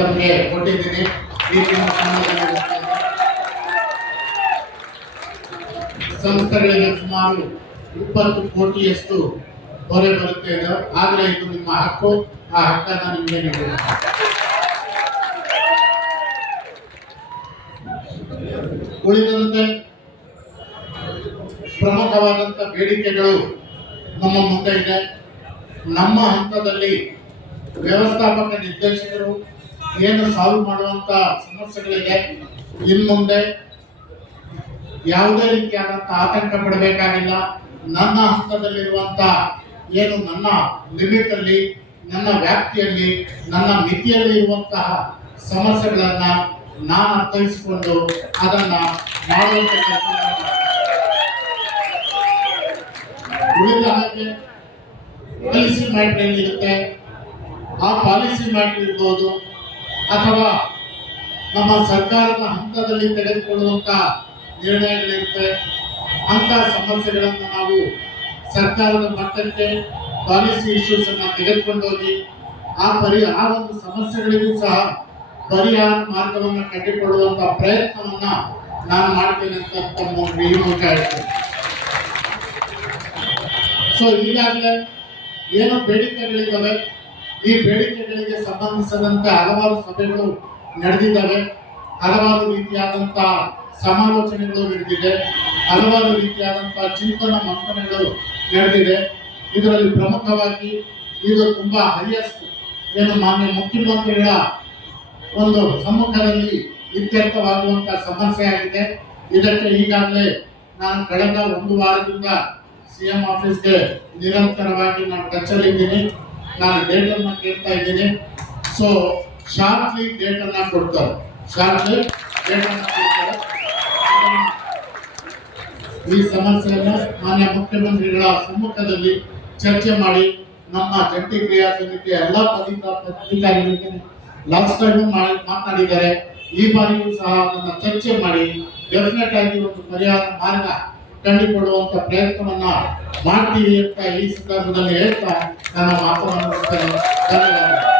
ತಮಗೆ ಕೊಟ್ಟಿದ್ದೀನಿ. ಈ ಸಂಸ್ಥೆಗಳಿಗೆ ಸುಮಾರು 20 ಕೋಟಿಯಷ್ಟು ಹೊರೆ ಬರುತ್ತೆ ಇದೆ. ಆದರೆ ಇದು ನಿಮ್ಮ ಹಕ್ಕು, ಆ ಹಕ್ಕನ್ನು ನಿಮಗೆ ನೀಡಿದೆ. ಉಳಿದಂತೆ ಪ್ರಮುಖವಾದಂಥ ಬೇಡಿಕೆಗಳು ನಮ್ಮ ಮುಂದೆ ಇದೆ. ನಮ್ಮ ಹಂತದಲ್ಲಿ ವ್ಯವಸ್ಥಾಪಕ ನಿರ್ದೇಶಕರು ಏನು ಸಾಲ್ವ್ ಮಾಡುವಂತ ಸಮಸ್ಯೆಗಳಿದೆ, ಇನ್ನು ಮುಂದೆ ಯಾವುದೇ ರೀತಿಯಾದಂಥ ಆತಂಕ ಪಡಬೇಕಾಗಿಲ್ಲ. ನನ್ನ ಹಂತದಲ್ಲಿರುವಂತ ಏನು ನನ್ನ ಲಿಮಿಟ್ ಅಲ್ಲಿ, ನನ್ನ ವ್ಯಾಪ್ತಿಯಲ್ಲಿ, ನನ್ನ ಮಿತಿಯಲ್ಲಿ ಇರುವಂತಹ ಸಮಸ್ಯೆಗಳನ್ನ ನಾನು ಅರ್ಥೈಸಿಕೊಂಡು ಅದನ್ನ ಮಾಡುವಂತ ಕೆಲಸ. ಉಳಿದ ಹಾಗೆ ಪಾಲಿಸಿ ಮ್ಯಾಟರ್ ಏನಿರುತ್ತೆ, ಆ ಪಾಲಿಸಿ ಮ್ಯಾಟರ್ ಇರ್ಬೋದು ಅಥವಾ ನಮ್ಮ ಸರ್ಕಾರದ ಹಂತದಲ್ಲಿ ತೆಗೆದುಕೊಳ್ಳುವಂತ ನಿರ್ಣಯಗಳಿರುತ್ತೆ. ಅಂತ ಸಮಸ್ಯೆಗಳನ್ನು ನಾವು ಸರ್ಕಾರದ ಮಟ್ಟಕ್ಕೆ ಪಾಲಿಸಿ ಇಶ್ಯೂಸ್ ಅನ್ನ ತೆಗೆದುಕೊಂಡು ಹೋಗಿ ಆ ಒಂದು ಸಮಸ್ಯೆಗಳಿಗೂ ಸಹ ಪರಿಹಾರ ಮಾರ್ಗವನ್ನು ಕಟ್ಟಿಕೊಡುವಂತ ಪ್ರಯತ್ನವನ್ನ ನಾನು ಮಾಡ್ತೇನೆ ಅಂತ ತಮ್ಮ ಈ ಮೂಲಕ ಹೇಳ್ತೇನೆ. ಸೊ ಈಗಾಗಲೇ ಏನು ಬೇಡಿಕೆಗಳಿದ್ದಾವೆ, ಈ ಬೇಡಿಕೆಗಳಿಗೆ ಸಂಬಂಧಿಸಿದಂತೆ ಹಲವಾರು ಸಭೆಗಳು ನಡೆದಿದ್ದಾವೆ, ಹಲವಾರು ರೀತಿಯಾದಂಥ ಸಮಾಲೋಚನೆಗಳು ನಡೆದಿದೆ, ಹಲವಾರು ರೀತಿಯಾದಂಥ ಚಿಂತನ ಮಂಥನಗಳು ನಡೆದಿದೆ. ಇದರಲ್ಲಿ ಪ್ರಮುಖವಾಗಿ ಇದು ತುಂಬಾ ಹೈಯೆಸ್ಟ್ ಏನು ಮಾನ್ಯ ಮುಖ್ಯಮಂತ್ರಿಗಳ ಒಂದು ಸಮ್ಮುಖದಲ್ಲಿ ಇತ್ಯರ್ಥವಾಗುವಂತ ಸಮಸ್ಯೆ ಆಗಿದೆ. ಇದಕ್ಕೆ ಈಗಾಗಲೇ ನಾನು ಕಳೆದ 1 ವಾರದಿಂದ CM ಆಫೀಸ್ಗೆ ನಿರಂತರವಾಗಿ ನಾನು ಟಚ್ ಅಲ್ಲಿ ಇದ್ದೀನಿ. ನಾನು ಡೇಟ್ ಅನ್ನ ಕೇಳ್ತಾ ಇದ್ದೀನಿ. ಸೊ ಶಾರ್ಟ್ಲಿ ಡೇಟ್ ಅನ್ನ ಕೊಡ್ತಾರೆ, ಶಾರ್ಟ್ಲಿ ಡೇಟ್ ಅನ್ನ ಕೊಡ್ತಾರೆ. ಈ ಸಮಸ್ಯೆಯನ್ನು ಮಾನ್ಯ ಮುಖ್ಯಮಂತ್ರಿಗಳ ಸಮ್ಮುಖದಲ್ಲಿ ಚರ್ಚೆ ಮಾಡಿ ನಮ್ಮ ಜಂಟಿ ಕ್ರಿಯಾ ಸಮಿತಿಯ ಎಲ್ಲ ಅಧಿಕಾರಿಗಳಿಗೆ ಲಾಸ್ಟ್ ಟೈಮ್ ಮಾತನಾಡಿದ್ದಾರೆ. ಈ ಬಾರಿಯೂ ಸಹ ಅದನ್ನು ಚರ್ಚೆ ಮಾಡಿ ಡೆಫಿನೆಟ್ ಆಗಿ ಒಂದು ಪರಿಹಾರ ಮಾರ್ಗ ಕಂಡುಕೊಳ್ಳುವಂತ ಪ್ರಯತ್ನವನ್ನ ಮಾಡ್ತೀವಿ ಅಂತ ಈ ಸಂದರ್ಭದಲ್ಲಿ ಹೇಳ್ತಾ ನನ್ನ ಮಾತನ್ನು ಮುಗಿಸ್ತೇನೆ. ಧನ್ಯವಾದಗಳು.